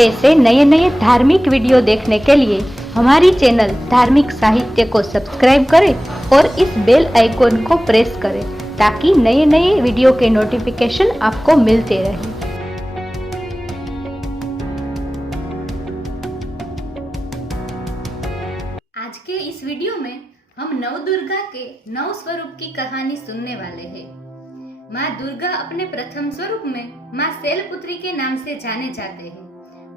ऐसे नए नए धार्मिक वीडियो देखने के लिए हमारी चैनल धार्मिक साहित्य को सब्सक्राइब करें और इस बेल आइकॉन को प्रेस करें ताकि नए नए वीडियो के नोटिफिकेशन आपको मिलते रहें। आज के इस वीडियो में हम नवदुर्गा के 9 स्वरूप की कहानी सुनने वाले हैं। माँ दुर्गा अपने प्रथम स्वरूप में माँ शैलपुत्री के नाम से जाने जाते हैं।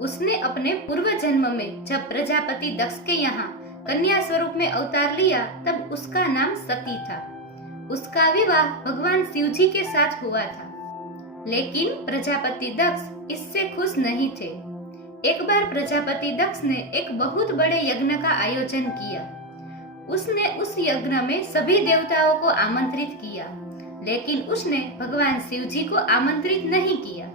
उसने अपने पूर्व जन्म में जब प्रजापति दक्ष के यहाँ कन्या स्वरूप में अवतार लिया तब उसका नाम सती था। उसका विवाह भगवान शिव जी के साथ हुआ था, लेकिन प्रजापति दक्ष इससे खुश नहीं थे। एक बार प्रजापति दक्ष ने एक बहुत बड़े यज्ञ का आयोजन किया। उसने उस यज्ञ में सभी देवताओं को आमंत्रित किया, लेकिन उसने भगवान शिव जी को आमंत्रित नहीं किया।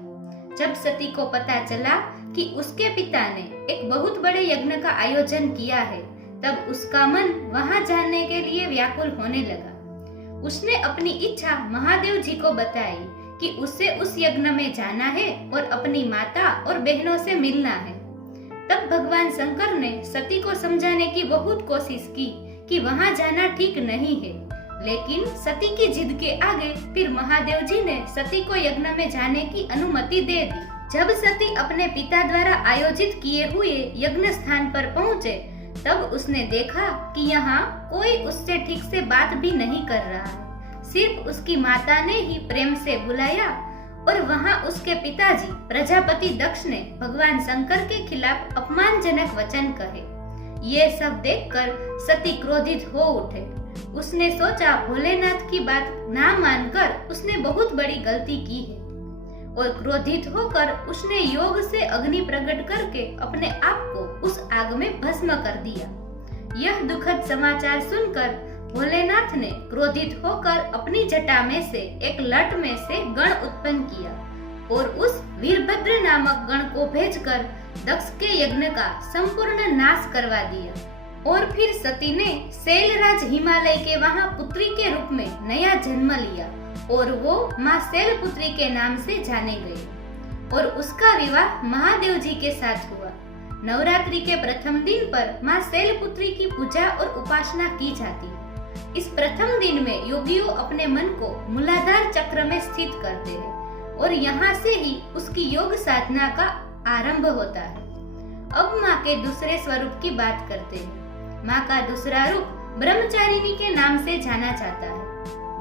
जब सती को पता चला कि उसके पिता ने एक बहुत बड़े यज्ञ का आयोजन किया है, तब उसका मन वहां जाने के लिए व्याकुल होने लगा। उसने अपनी इच्छा महादेव जी को बताई कि उसे उस यज्ञ में जाना है और अपनी माता और बहनों से मिलना है। तब भगवान शंकर ने सती को समझाने की बहुत कोशिश की कि वहां जाना ठीक नहीं है, लेकिन सती की जिद के आगे फिर महादेव जी ने सती को यज्ञ में जाने की अनुमति दे दी। जब सती अपने पिता द्वारा आयोजित किए हुए यज्ञ स्थान पर पहुँचे, तब उसने देखा कि यहाँ कोई उससे ठीक से बात भी नहीं कर रहा है। सिर्फ उसकी माता ने ही प्रेम से बुलाया और वहाँ उसके पिताजी प्रजापति दक्ष ने भगवान शंकर के खिलाफ अपमानजनक वचन कहे। ये सब देखकर सती क्रोधित हो उठे। उसने सोचा भोलेनाथ की बात ना मानकर उसने बहुत बड़ी गलती की है और क्रोधित होकर उसने योग से अग्नि प्रकट करके अपने आप को उस आग में भस्म कर दिया। यह दुखद समाचार सुनकर भोलेनाथ ने क्रोधित होकर अपनी जटा में से एक लट में से गण उत्पन्न किया और उस वीरभद्र नामक गण को भेजकर दक्ष के यज्ञ का संपूर्ण नाश करवा दिया। और फिर सती ने शैलराज हिमालय के वहां पुत्री के रूप में नया जन्म लिया और वो माँ शैलपुत्री के नाम से जाने गए और उसका विवाह महादेव जी के साथ हुआ। नवरात्रि के प्रथम दिन पर माँ शैलपुत्री की पूजा और उपासना की जाती है। इस प्रथम दिन में योगियों अपने मन को मूलाधार चक्र में स्थित करते हैं और यहाँ से ही उसकी योग साधना का आरंभ होता है। अब माँ के दूसरे स्वरूप की बात करते हैं। माँ का दूसरा रूप ब्रह्मचारिणी के नाम से जाना जाता है।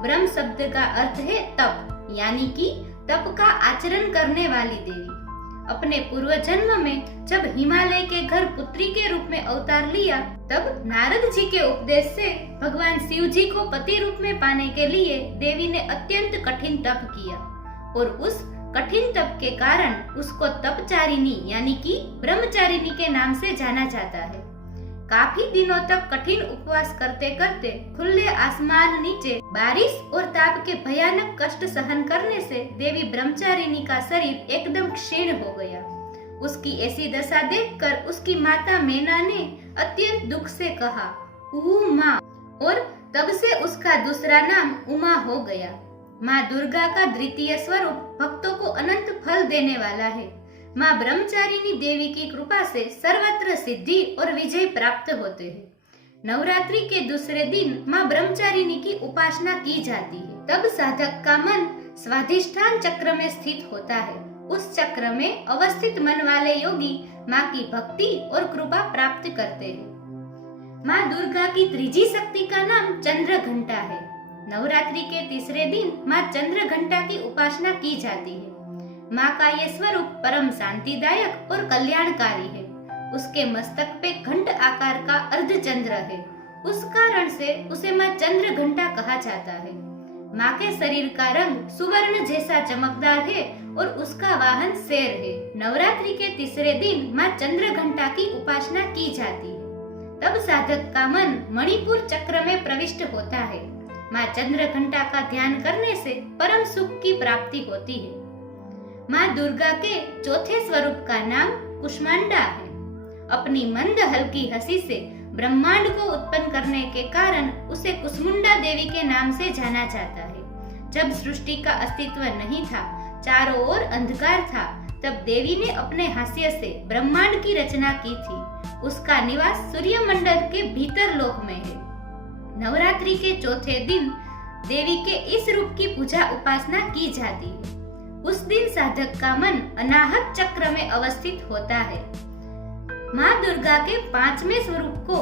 ब्रह्म शब्द का अर्थ है तप, यानी कि तप का आचरण करने वाली देवी। अपने पूर्व जन्म में जब हिमालय के घर पुत्री के रूप में अवतार लिया, तब नारद जी के उपदेश से भगवान शिव जी को पति रूप में पाने के लिए देवी ने अत्यंत कठिन तप किया और उस कठिन तप के कारण उसको तपचारिणी यानी कि ब्रह्मचारिणी के नाम से जाना जाता है। काफी दिनों तक कठिन उपवास करते करते खुले आसमान नीचे बारिश और ताप के भयानक कष्ट सहन करने से देवी ब्रह्मचारिणी का शरीर एकदम क्षीण हो गया। उसकी ऐसी दशा देखकर उसकी माता मैना ने अत्यंत दुख से कहा, उमा, और तब से उसका दूसरा नाम उमा हो गया। माँ दुर्गा का द्वितीय स्वरूप भक्तों को अनंत फल देने वाला है। माँ ब्रह्मचारिणी देवी की कृपा से सर्वत्र सिद्धि और विजय प्राप्त होते हैं। नवरात्रि के दूसरे दिन माँ ब्रह्मचारिणी की उपासना की जाती है। तब साधक का मन स्वाधिष्ठान चक्र में स्थित होता है। उस चक्र में अवस्थित मन वाले योगी माँ की भक्ति और कृपा प्राप्त करते हैं। माँ दुर्गा की त्रीजी शक्ति का नाम चंद्र घंटा है। नवरात्रि के तीसरे दिन माँ चंद्र घंटा की उपासना की जाती है। माँ का ये स्वरूप परम शांतिदायक और कल्याणकारी है। उसके मस्तक पे घंट आकार का अर्धचंद्र है। उस कारण से उसे माँ चंद्र घंटा कहा जाता है। माँ के शरीर का रंग सुवर्ण जैसा चमकदार है और उसका वाहन शेर है। नवरात्रि के तीसरे दिन माँ चंद्र घंटा की उपासना की जाती है। तब साधक का मन मणिपुर चक्र में प्रविष्ट होता है। माँ चंद्र घंटा का ध्यान करने से परम सुख की प्राप्ति होती है। माँ दुर्गा के चौथे स्वरूप का नाम कुष्मांडा है। अपनी मंद हल्की हंसी से ब्रह्मांड को उत्पन्न करने के कारण उसे कुसमुंडा देवी के नाम से जाना जाता है। जब सृष्टि का अस्तित्व नहीं था, चारों ओर अंधकार था, तब देवी ने अपने हास्य से ब्रह्मांड की रचना की थी। उसका निवास सूर्यमंडल के भीतर लोक में है। नवरात्रि के चौथे दिन देवी के इस रूप की पूजा उपासना की जाती है। उस दिन साधक का मन अनाहत चक्र में अवस्थित होता है। माँ दुर्गा के 5वें स्वरूप को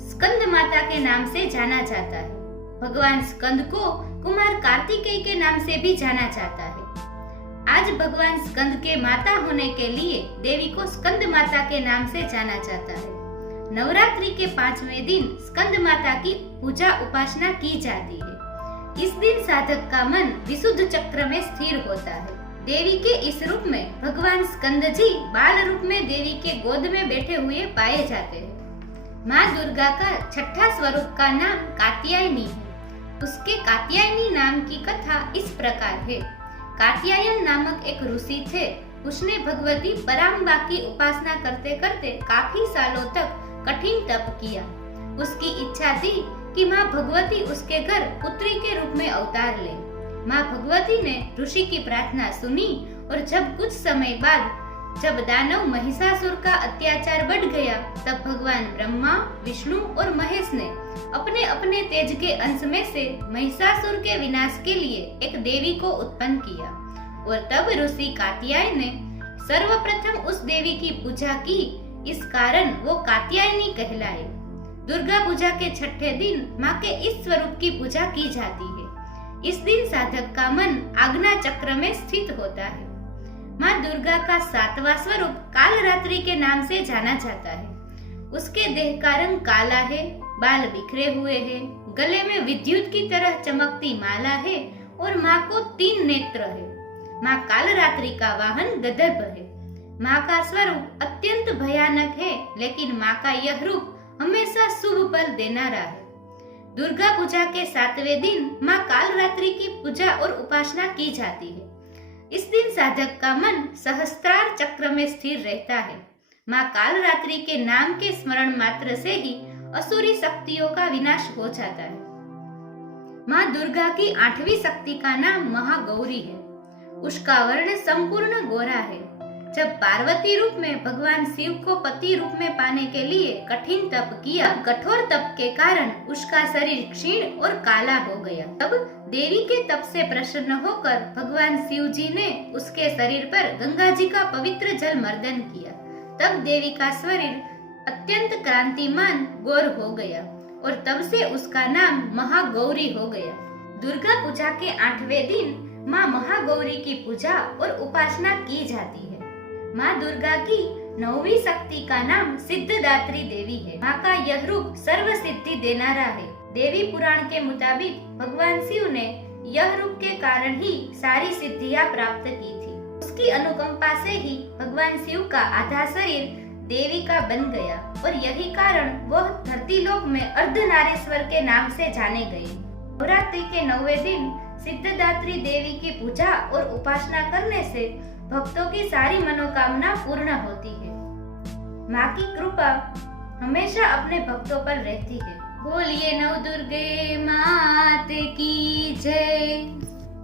स्कंद माता के नाम से जाना जाता है। भगवान स्कंद को कुमार कार्तिकेय के नाम से भी जाना जाता है। आज भगवान स्कंद के माता होने के लिए देवी को स्कंद माता के नाम से जाना जाता है। नवरात्रि के 5वें दिन स्कंद माता की पूजा उपासना की जाती है। इस दिन साधक का मन विशुद्ध चक्र में स्थिर होता है। देवी के इस रूप में भगवान स्कंद जी बाल रूप में देवी के गोद में बैठे हुए पाए जाते हैं। माँ दुर्गा का छठा स्वरूप का नाम कात्यायनी है। उसके कात्यायनी नाम की कथा इस प्रकार है। कात्यायन नामक एक ऋषि थे। उसने भगवती पराम्बा की उपासना करते करते काफी सालों तक कठिन तप किया। उसकी इच्छा थी कि माँ भगवती उसके घर पुत्री के रूप में अवतार ले। माँ भगवती ने ऋषि की प्रार्थना सुनी और जब कुछ समय बाद जब दानव महिषासुर का अत्याचार बढ़ गया, तब भगवान ब्रह्मा, विष्णु और महेश ने अपने अपने तेज के अंश में से महिषासुर के विनाश के लिए एक देवी को उत्पन्न किया और तब ऋषि कात्यायन ने सर्वप्रथम उस देवी की पूजा की। इस कारण वो कात्यायनी कहलाए। दुर्गा पूजा के छठे दिन माँ के इस स्वरूप की पूजा की जाती है। इस दिन साधक का मन आज्ञा चक्र में स्थित होता है। माँ दुर्गा का 7वां स्वरूप कालरात्रि के नाम से जाना जाता है। उसके देह का रंग काला है, बाल बिखरे हुए हैं, गले में विद्युत की तरह चमकती माला है और माँ को 3 नेत्र है। माँ कालरात्रि का वाहन गदर्भ है। माँ का स्वरूप अत्यंत भयानक है, लेकिन माँ का यह रूप हमेशा शुभ फल देनारा है। दुर्गा पूजा के 7वें दिन माँ कालरात्रि की पूजा और उपासना की जाती है। इस दिन साधक का मन सहस्त्रार चक्र में स्थिर रहता है। माँ कालरात्रि के नाम के स्मरण मात्र से ही असुरी शक्तियों का विनाश हो जाता है। माँ दुर्गा की 8वीं शक्ति का नाम महागौरी है। उसका वर्ण संपूर्ण गोरा है। जब पार्वती रूप में भगवान शिव को पति रूप में पाने के लिए कठिन तप किया, कठोर तप के कारण उसका शरीर क्षीण और काला हो गया। तब देवी के तप से प्रसन्न होकर भगवान शिव जी ने उसके शरीर पर गंगा जी का पवित्र जल मर्दन किया। तब देवी का शरीर अत्यंत क्रांतिमान गौर हो गया और तब से उसका नाम महागौरी हो गया। दुर्गा पूजा के 8वें दिन माँ महागौरी की पूजा और उपासना की जाती है। माँ दुर्गा की 9वीं शक्ति का नाम सिद्धदात्री देवी है। माँ का यह रूप सर्व सिद्धि देनारा है। देवी पुराण के मुताबिक भगवान शिव ने यह रूप के कारण ही सारी सिद्धियां प्राप्त की थी। उसकी अनुकंपा से ही भगवान शिव का आधा शरीर देवी का बन गया और यही कारण वह धरती लोक में अर्धनारीश्वर के नाम से जाने गए। नवरात्रि के 9वें दिन सिद्धदात्री देवी की पूजा और उपासना करने से भक्तों की सारी मनोकामना पूर्ण होती है। माँ की कृपा हमेशा अपने भक्तों पर रहती है। बोलिए नवदुर्गे मात की जय।